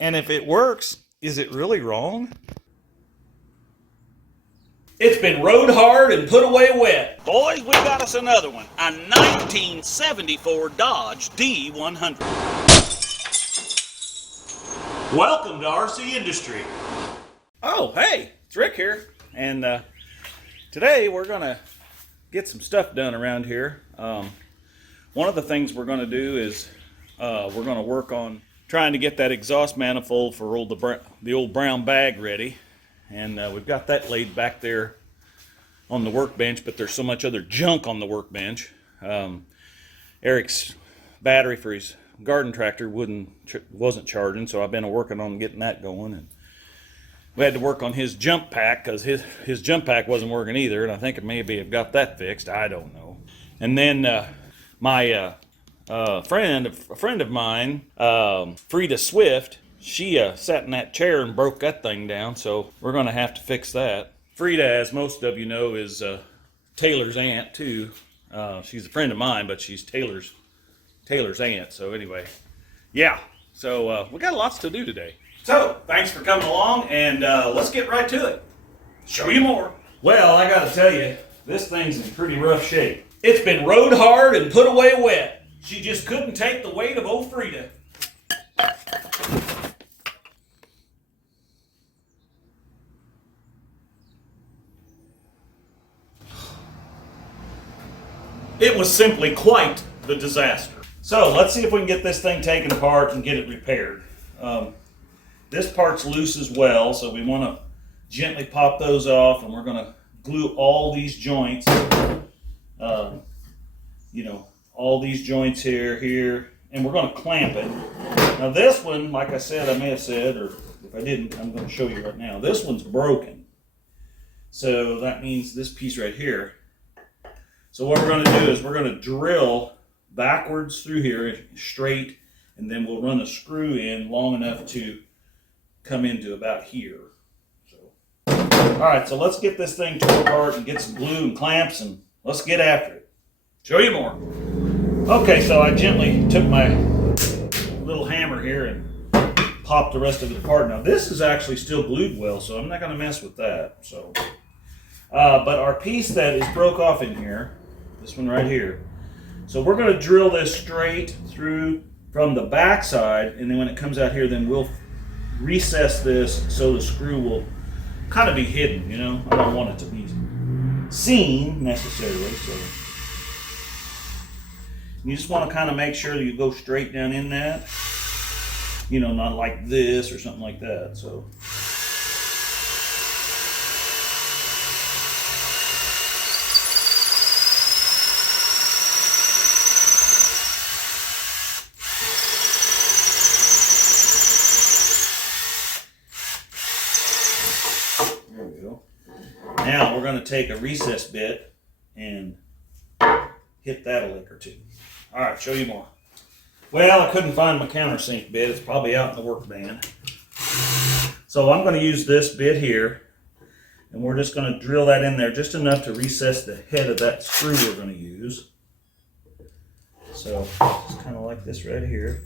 And if it works, is it really wrong? It's been rode hard and put away wet. Boys, we got us another one. A 1974 Dodge D100. Welcome to RCindustry. Oh, hey, it's Rick here. And today we're going to get some stuff done around here. One of the things we're going to do is we're going to work on trying to get that exhaust manifold for the old brown bag ready. And we've got that laid back there on the workbench, but there's so much other junk on the workbench. Eric's battery for his garden tractor wasn't charging, so I've been working on getting that going. And we had to work on his jump pack because his jump pack wasn't working either, and I think maybe I've got that fixed. I don't know. And then my a friend of mine, Frida Swift, she sat in that chair and broke that thing down, so we're going to have to fix that. Frida, as most of you know, is Taylor's aunt too. She's a friend of mine, but she's Taylor's aunt. So anyway, yeah. So we got lots to do today. So thanks for coming along, and let's get right to it. Show you more. Well, I got to tell you, this thing's in pretty rough shape. It's been rode hard and put away wet. She just couldn't take the weight of old Frida. It was simply quite the disaster. So let's see if we can get this thing taken apart and get it repaired. This part's loose as well, so we want to gently pop those off, and we're going to glue all these joints. All these joints here, and we're going to clamp it. Now this one, like I said, I may have said, or if I didn't, I'm going to show you right now. This one's broken. So that means this piece right here. So what we're going to do is we're going to drill backwards through here, straight, and then we'll run a screw in long enough to come into about here. So, all right, so let's get this thing torn apart and get some glue and clamps, and let's get after it. Show you more. Okay, so I gently took my little hammer here and popped the rest of it apart. Now this is actually still glued well, so I'm not going to mess with that. So, but our piece that is broke off in here, this one right here, so we're going to drill this straight through from the back side, and then when it comes out here, then we'll recess this so the screw will kind of be hidden. I don't want it to be seen necessarily. So you just want to kind of make sure that you go straight down in that, not like this or something like that. So there we go. Now we're going to take a recess bit and hit that a lick or two. All right, show you more. Well, I couldn't find my countersink bit. It's probably out in the work van. So I'm going to use this bit here, and we're just going to drill that in there just enough to recess the head of that screw we're going to use. So it's kind of like this right here.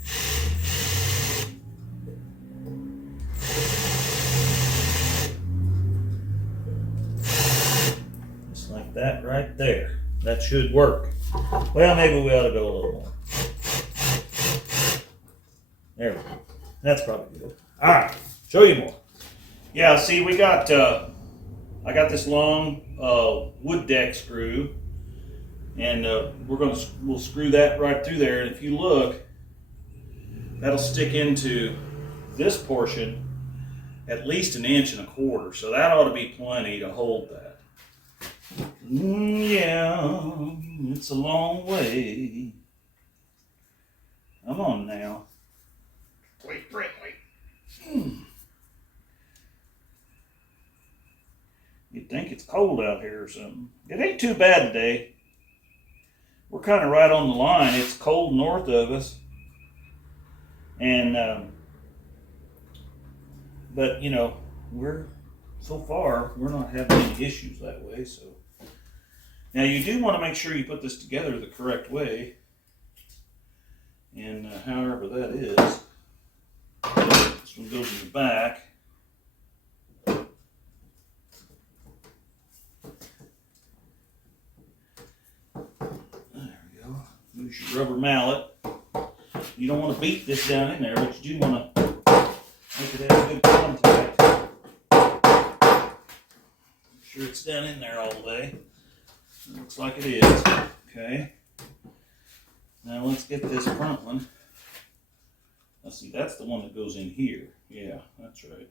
Just like that right there. That should work. Well, maybe we ought to go a little more. There we go. That's probably good. All right, show you more. Yeah, see, we got, I got this long wood deck screw, and we'll screw that right through there. And if you look, that'll stick into this portion at least 1.25 inches. So that ought to be plenty to hold that. Yeah, it's a long way. Come on now. Wait. You'd think it's cold out here or something. It ain't too bad today. We're kind of right on the line. It's cold north of us. And, but, so far, we're not having any issues that way, so. Now you do want to make sure you put this together the correct way, and however that is, one goes in the back. There we go. Use your rubber mallet. You don't want to beat this down in there, but you do want to make it have good contact. Make sure it's down in there all the way. It looks like it is. Okay. Now let's get this front one. Let's see, that's the one that goes in here. Yeah, that's right.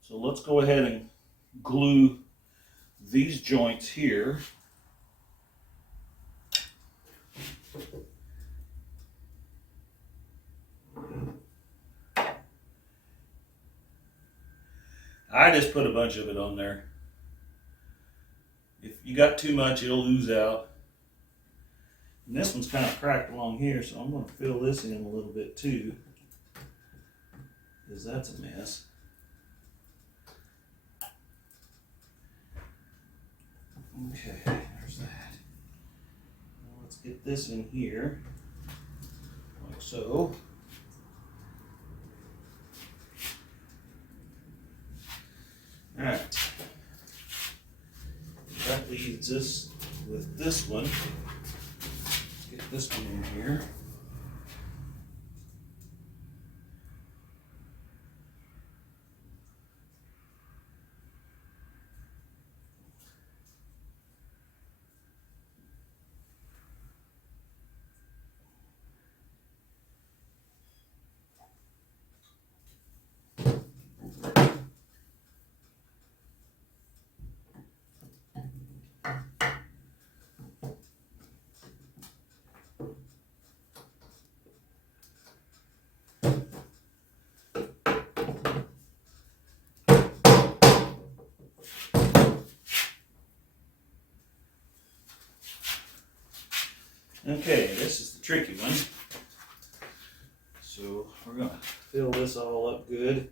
So let's go ahead and glue these joints here. I just put a bunch of it on there. If you got too much, it'll ooze out. And this one's kind of cracked along here, so I'm going to fill this in a little bit too, because that's a mess. Okay, there's that. Now let's get this in here, like so. All right. That leaves us with this one. Let's get this one in here. Okay, this is the tricky one. So we're going to fill this all up good.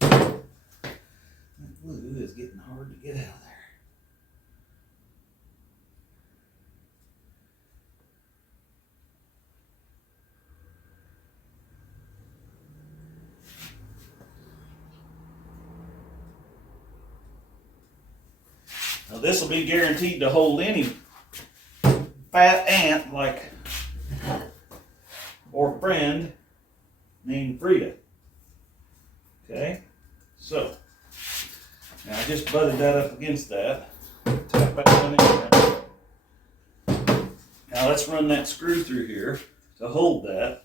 That glue is getting hard to get out of there. Now this will be guaranteed to hold any fat ant like or friend named Frida. Okay, so now I just butted that up against that. Tap back down in there. Now let's run that screw through here to hold that.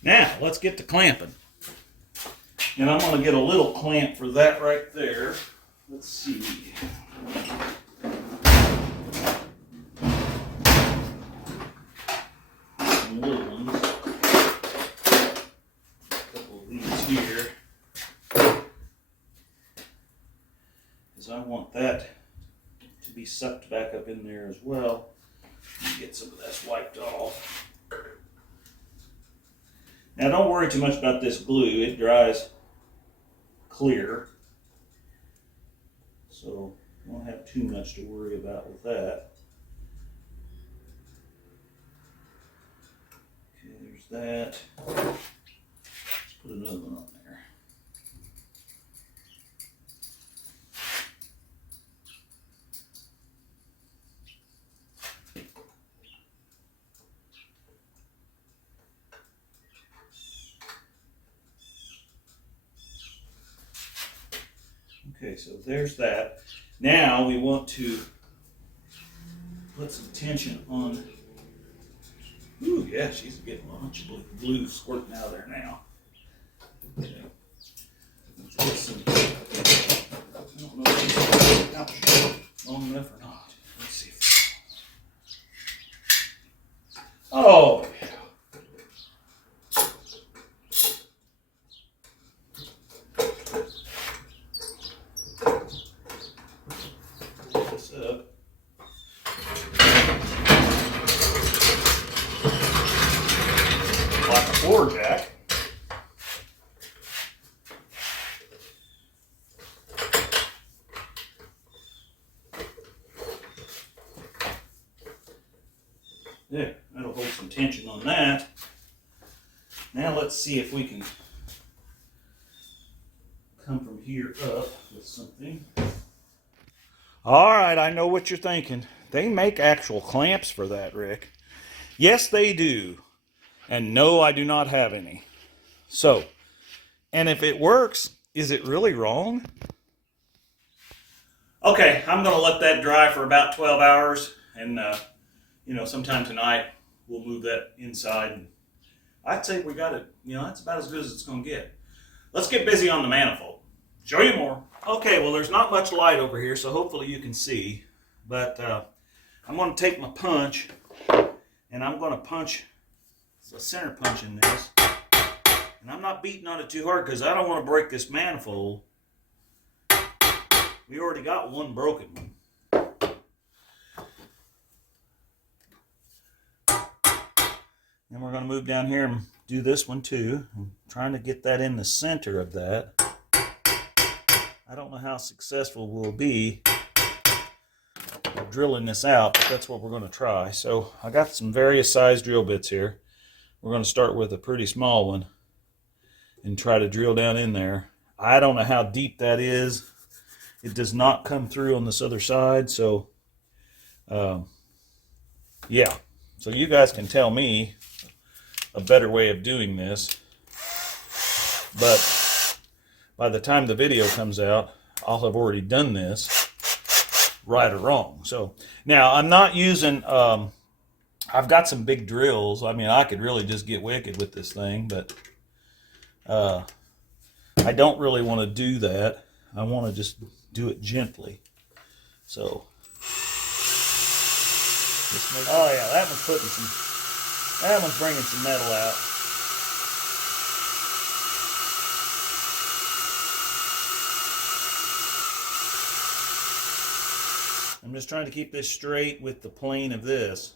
Now, let's get to clamping. And I'm going to get a little clamp for that right there. Let's see. Some little ones. A couple of these here. Because I want that to be sucked back up in there as well. Get some of that wiped off. Now don't worry too much about this glue, it dries clear. So you won't have too much to worry about with that. Okay, there's that. Let's put another one on there. Okay, so there's that. Now we want to put some tension on. Ooh, yeah, she's getting a bunch of glue squirting out of there now. Okay. Let's get some. I don't know if it's long enough or not. Let's see. Oh, yeah. door jack. There, that'll hold some tension on that. Now let's see if we can come from here up with something. All right, I know what you're thinking. They make actual clamps for that, Rick. Yes, they do. And no, I do not have any. So, and if it works, is it really wrong? Okay, I'm going to let that dry for about 12 hours. And, you know, sometime tonight we'll move that inside. And I'd say we got it, you know, that's about as good as it's going to get. Let's get busy on the manifold. Show you more. Okay, well, there's not much light over here, so hopefully you can see. But I'm going to take my punch, and I'm going to punch a center punch in this. And I'm not beating on it too hard because I don't want to break this manifold. We already got one broken one. And we're going to move down here and do this one too. I'm trying to get that in the center of that. I don't know how successful we'll be drilling this out, but that's what we're going to try. So I got some various size drill bits here. We're going to start with a pretty small one and try to drill down in there. I don't know how deep that is. It does not come through on this other side, so yeah. So you guys can tell me a better way of doing this. But by the time the video comes out, I'll have already done this, right or wrong. So now I'm not using, I've got some big drills. I mean, I could really just get wicked with this thing, but I don't really want to do that. I want to just do it gently. So, oh yeah, that one's bringing some metal out. I'm just trying to keep this straight with the plane of this.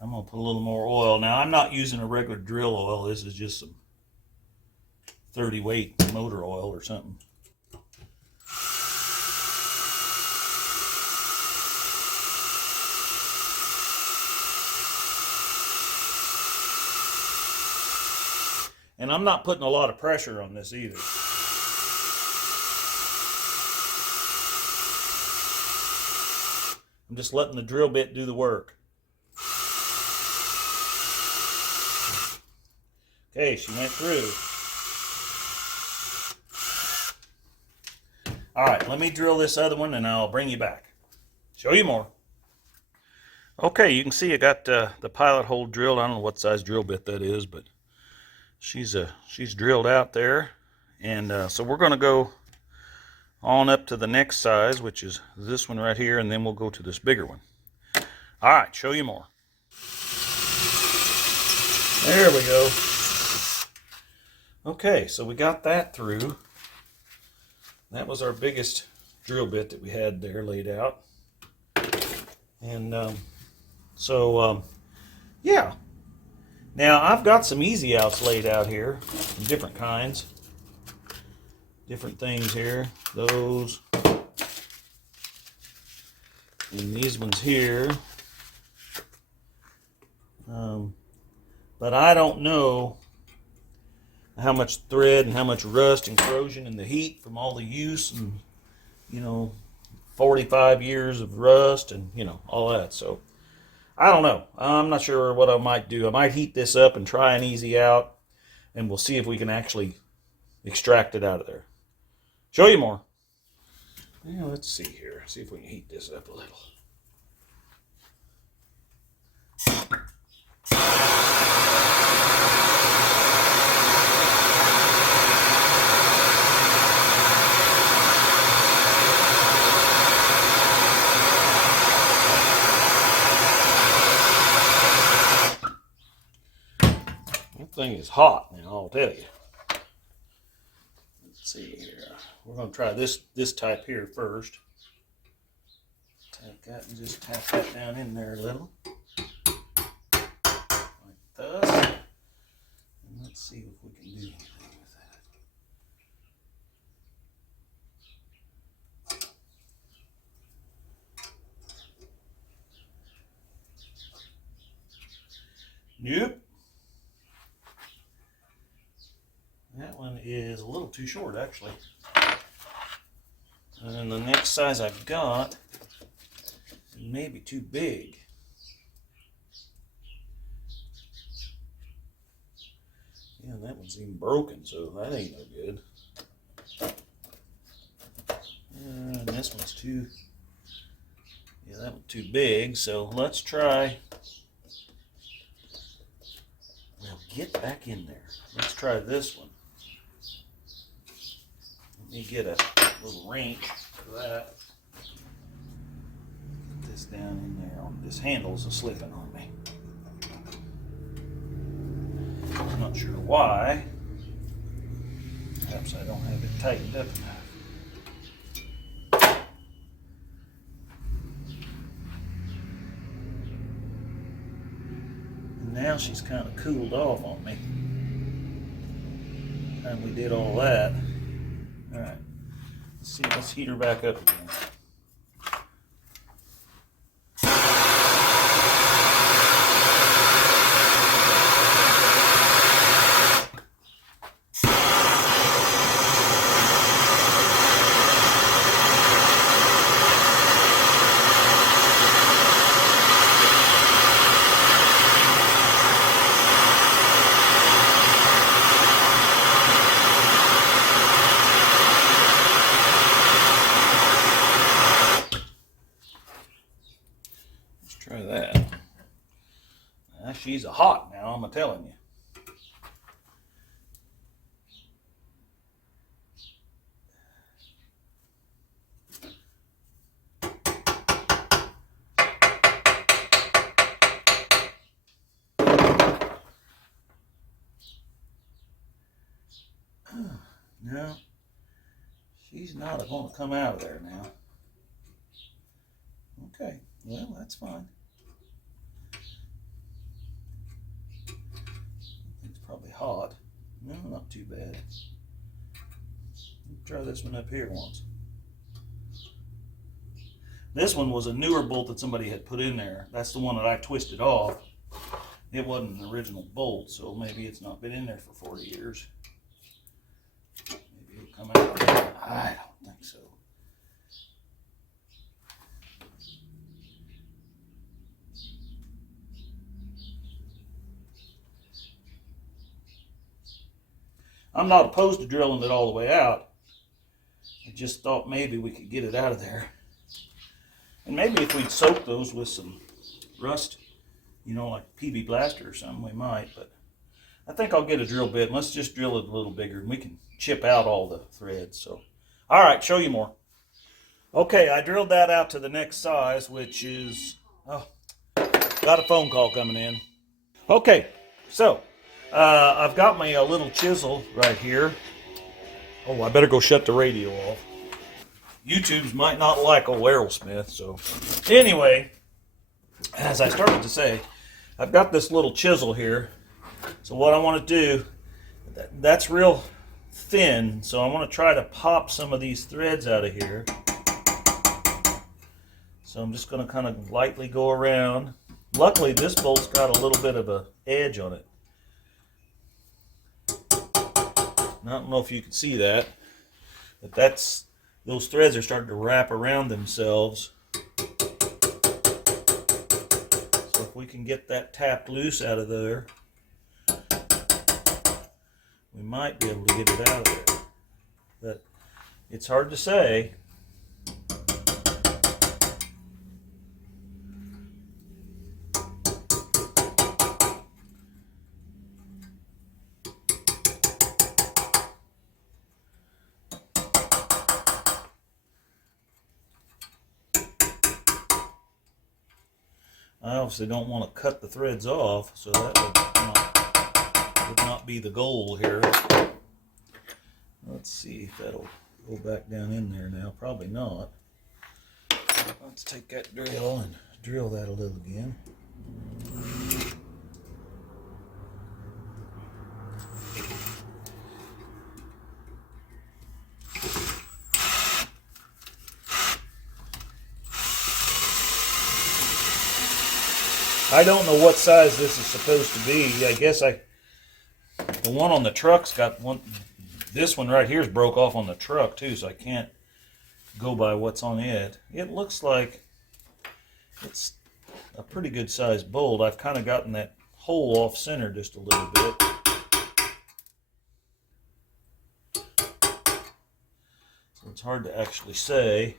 I'm going to put a little more oil. Now, I'm not using a regular drill oil. This is just some 30 weight motor oil or something. And I'm not putting a lot of pressure on this either. I'm just letting the drill bit do the work. Okay, she went through. All right, let me drill this other one and I'll bring you back. Show you more. Okay, you can see I got the pilot hole drilled. I don't know what size drill bit that is, but she's drilled out there. And so we're going to go on up to the next size, which is this one right here, and then we'll go to this bigger one. All right, show you more. There we go. Okay, so we got that through. That was our biggest drill bit that we had there laid out. And yeah. Now I've got some easy outs laid out here, different kinds, different things here. Those and these ones here. But I don't know how much thread and how much rust and corrosion and the heat from all the use and, you know, 45 years of rust and, you know, all that. So I don't know. I'm not sure what I might do. I might heat this up and try an easy out, and we'll see if we can actually extract it out of there. Show you more. Yeah, let's see here. See if we can heat this up a little. Thing is hot now, I'll tell you. Let's see here. We're going to try this type here first. Like that, and just tap that down in there a little. Like this. And let's see if we can do anything with that. Nope. That one is a little too short, actually. And the next size I've got is maybe too big. Yeah, that one's even broken, so that ain't no good. And this one's too, yeah, that one's too big, so let's try. Now get back in there. Let's try this one. Let me get a little wrench for that. Put this down in there. This handle's slipping on me. I'm not sure why. Perhaps I don't have it tightened up enough. And now she's kind of cooled off on me. And we did all that. All right. Let's see. Let's heat her back up again. Try that. She's hot now, I'm telling you. No, she's not going to come out of there now. Okay, well, that's fine. It's probably hot. No, not too bad. Try this one up here once. This one was a newer bolt that somebody had put in there. That's the one that I twisted off. It wasn't an original bolt, so maybe it's not been in there for 40 years. Maybe it'll come out. I don't think so. I'm not opposed to drilling it all the way out. I just thought maybe we could get it out of there. And maybe if we'd soak those with some rust, you know, like PB Blaster or something, we might. But I think I'll get a drill bit and let's just drill it a little bigger and we can chip out all the threads. So, all right, show you more. Okay, I drilled that out to the next size, which is, oh, got a phone call coming in. Okay, so I've got my little chisel right here. Oh, I better go shut the radio off. YouTubes might not like old Aerosmith, so anyway, as I started to say, I've got this little chisel here. So what I want to do, that's real thin, so I want to try to pop some of these threads out of here. So I'm just going to kind of lightly go around. Luckily, this bolt's got a little bit of an edge on it. I don't know if you can see that, but those threads are starting to wrap around themselves. So if we can get that tapped loose out of there, we might be able to get it out of there. But it's hard to say. I obviously don't want to cut the threads off, so that would not be the goal here. Let's see if that'll go back down in there now. Probably not. Let's take that drill and drill that a little again. I don't know what size this is supposed to be. I guess the one on the truck's got one. This one right here is broke off on the truck too, so I can't go by what's on it. It looks like it's a pretty good sized bolt. I've kind of gotten that hole off center just a little bit. So it's hard to actually say.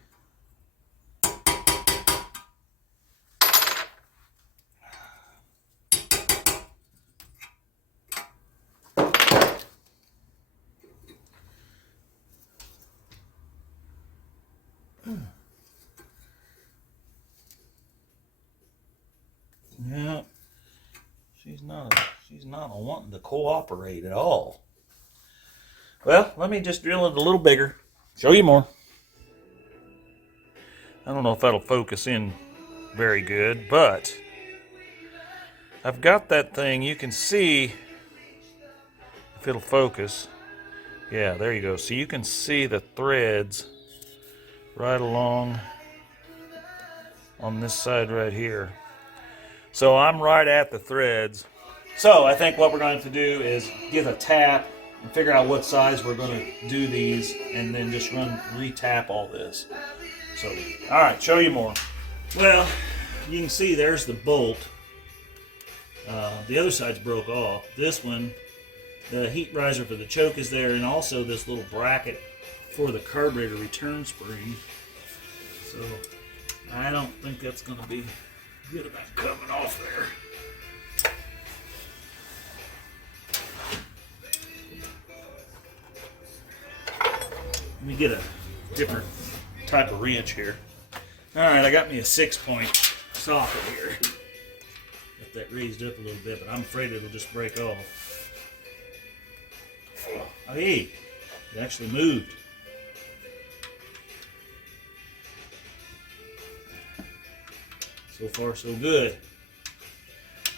Yeah, she's not wanting to cooperate at all. Well, let me just drill it a little bigger, show you more. I don't know if that'll focus in very good, but I've got that thing. You can see if it'll focus. Yeah, there you go. So you can see the threads right along on this side right here. So I'm right at the threads. So I think what we're going to do is get a tap and figure out what size we're going to do these, and then just re-tap all this. So, all right, show you more. Well, you can see there's the bolt. The other side's broke off. This one, the heat riser for the choke is there, and also this little bracket for the carburetor return spring. So I don't think that's going to be good about coming off there. Let me get a different type of wrench here. Alright, I got me a 6-point socket here. Got that raised up a little bit, but I'm afraid it'll just break off. Oh, hey, it actually moved. So far, so good.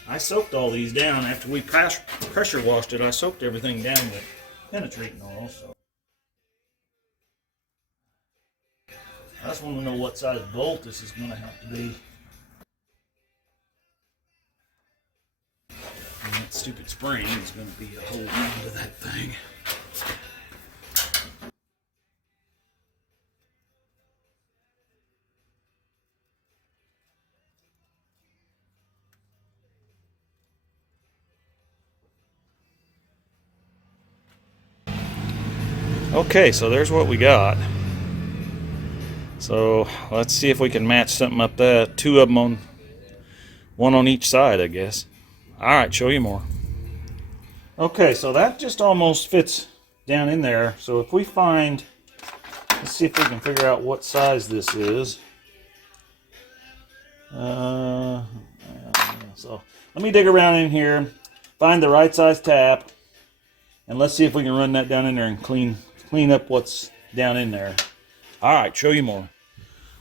I soaked all these down after we pressure washed it. I soaked everything down with penetrating oil. So I just want to know what size bolt this is going to have to be. And that stupid spring is going to be holding on to that thing. Okay, so there's what we got. So let's see if we can match something up there. Two of them on, one on each side, I guess. All right, show you more. Okay, so that just almost fits down in there. So if we find, let's see if we can figure out what size this is. So let me dig around in here, find the right size tap, and let's see if we can run that down in there and clean up what's down in there. All right, show you more.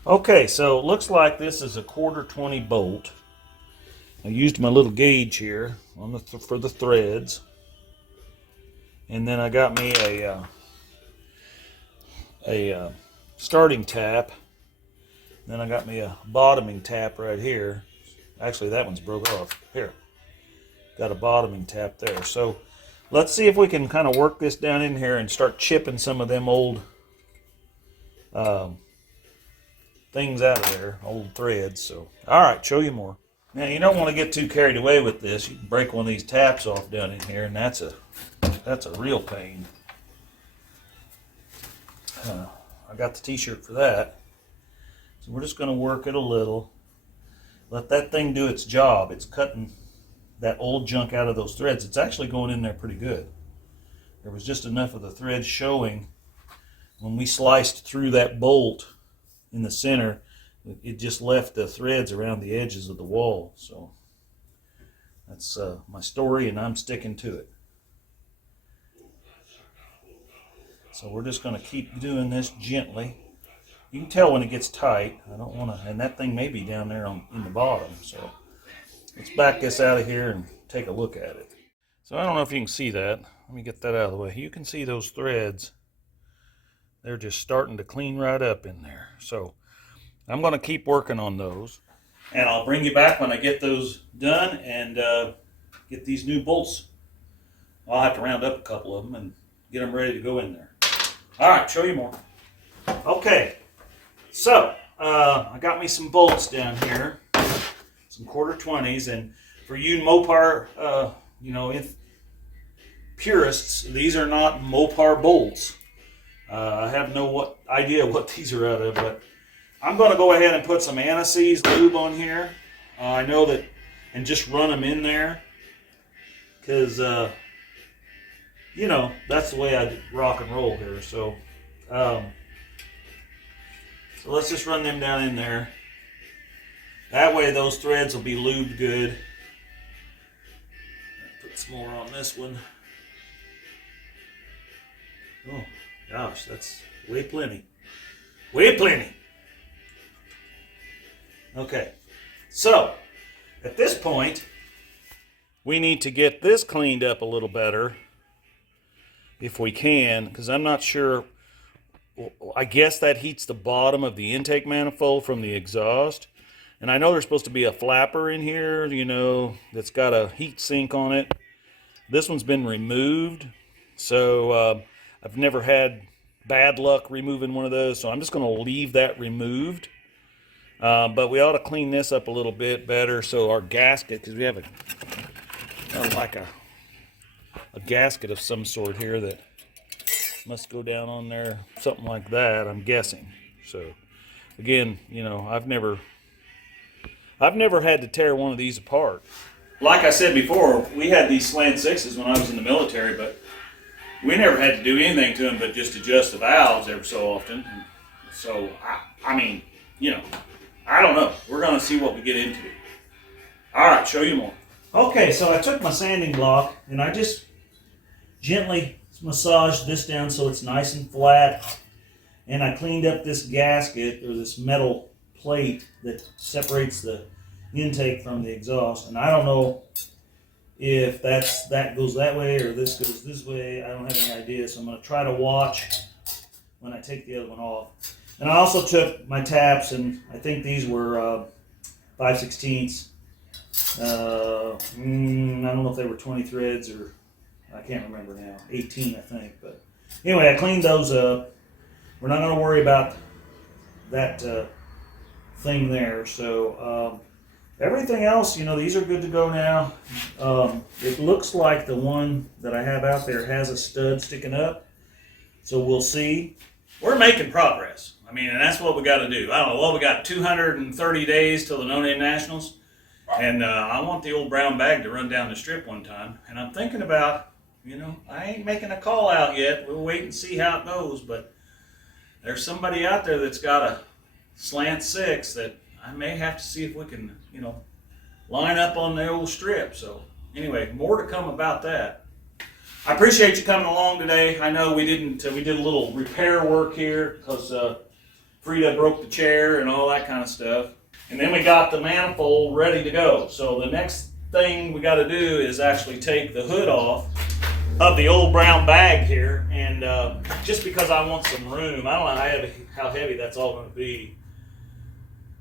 Okay, so it looks like this is a 1/4 bolt. I used my little gauge here on for the threads, and then I got me a starting tap. Then I got me a bottoming tap right here. Actually, that one's broke off. Here, got a bottoming tap there. So let's see if we can kind of work this down in here and start chipping some of them old things out of there, old threads. So, all right, show you more. Now, you don't want to get too carried away with this. You can break one of these taps off down in here, and that's a real pain. I got the t-shirt for that. So we're just going to work it a little. Let that thing do its job. It's cutting that old junk out of those threads. It's actually going in there pretty good. There was just enough of the threads showing when we sliced through that bolt in the center. It just left the threads around the edges of the wall. So that's my story, and I'm sticking to it. So we're just going to keep doing this gently. You can tell when it gets tight. I don't want to, and that thing may be down there in the bottom. So let's back this out of here and take a look at it. So I don't know if you can see that. Let me get that out of the way. You can see those threads. They're just starting to clean right up in there. So I'm going to keep working on those. And I'll bring you back when I get those done and get these new bolts. I'll have to round up a couple of them and get them ready to go in there. All right, show you more. Okay, so I got me some bolts down here, some 1/4-20s, and for you Mopar, purists, these are not Mopar bolts. I have no idea what these are out of, but I'm going to go ahead and put some anti-seize lube on here. I know that, and just run them in there, because that's the way I rock and roll here. So, so let's just run them down in there. That way those threads will be lubed good. Put some more on this one. Oh gosh, that's way plenty. Way plenty. Okay, so at this point, we need to get this cleaned up a little better if we can, because I'm not sure. I guess that heats the bottom of the intake manifold from the exhaust. And I know there's supposed to be a flapper in here, that's got a heat sink on it. This one's been removed, so I've never had bad luck removing one of those, so I'm just going to leave that removed. But we ought to clean this up a little bit better, so our gasket, because we have a gasket of some sort here that must go down on there, something like that, I'm guessing. So again, I've never had to tear one of these apart. Like I said before, we had these Slant 6s when I was in the military, but we never had to do anything to them but just adjust the valves every so often. So I don't know. We're going to see what we get into. All right, show you more. Okay, so I took my sanding block and I just gently massaged this down so it's nice and flat. And I cleaned up this gasket, or this metal plate that separates the intake from the exhaust. And I don't know if that goes that way or this goes this way. I don't have any idea, so I'm going to try to watch when I take the other one off. And I also took my taps, and I think these were 5/16. I don't know if they were 20 threads or, I can't remember now, 18 I think. But anyway, I cleaned those up. We're not going to worry about that thing there. So everything else, these are good to go now. It looks like the one that I have out there has a stud sticking up. So we'll see. We're making progress. And that's what we got to do. I don't know, we got 230 days till the no-name-nationals. And I want the old brown bag to run down the strip one time. And I'm thinking about, I ain't making a call out yet. We'll wait and see how it goes. But there's somebody out there that's got a Slant 6 that I may have to see if we can, line up on the old strip. So anyway, more to come about that. I appreciate you coming along today. I know we did a little repair work here because Frida broke the chair and all that kind of stuff. And then we got the manifold ready to go. So the next thing we got to do is actually take the hood off of the old brown bag here. And just because I want some room, I don't know how heavy that's all going to be.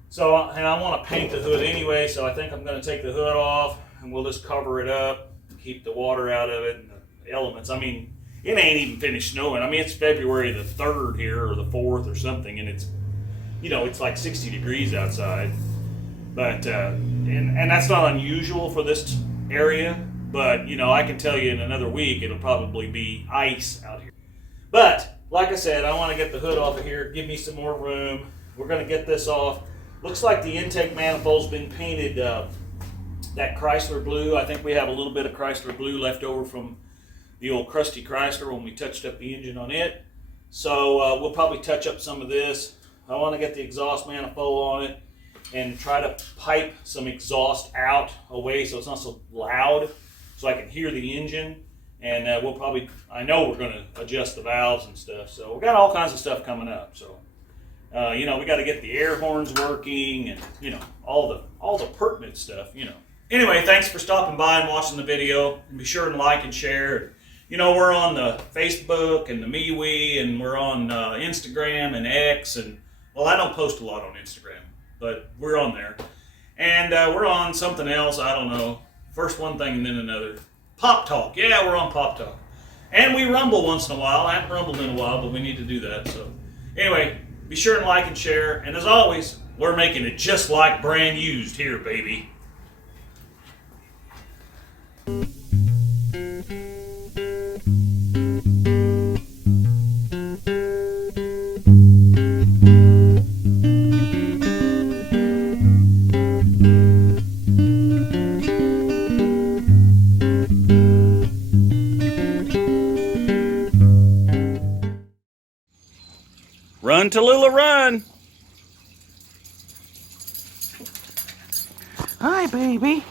So, and I want to paint the hood anyway, so I think I'm going to take the hood off and we'll just cover it up, keep the water out of it and the elements. It ain't even finished snowing. It's February the 3rd here, or the 4th or something, and it's, it's like 60 degrees outside. But, and that's not unusual for this area, but, I can tell you in another week it'll probably be ice out here. But, like I said, I want to get the hood off of here, give me some more room. We're going to get this off. Looks like the intake manifold's been painted that Chrysler blue. I think we have a little bit of Chrysler blue left over from the old crusty Chrysler when we touched up the engine on it. So we'll probably touch up some of this. I want to get the exhaust manifold on it and try to pipe some exhaust out away so it's not so loud, so I can hear the engine. And I know we're going to adjust the valves and stuff. So we've got all kinds of stuff coming up. So You know, we got to get the air horns working, and you know, all the pertinent stuff. You know. Anyway, thanks for stopping by and watching the video. And be sure and like and share. You know, we're on the Facebook and the MeWe, and we're on Instagram and X, and well, I don't post a lot on Instagram, but we're on there. And we're on something else, I don't know. First one thing and then another. Pop Talk. Yeah, we're on Pop Talk. And we rumble once in a while. I haven't rumbled in a while, but we need to do that. So anyway, be sure and like and share. And as always, we're making it just like brand used here, baby. Run, Tallulah, run! Hi, baby.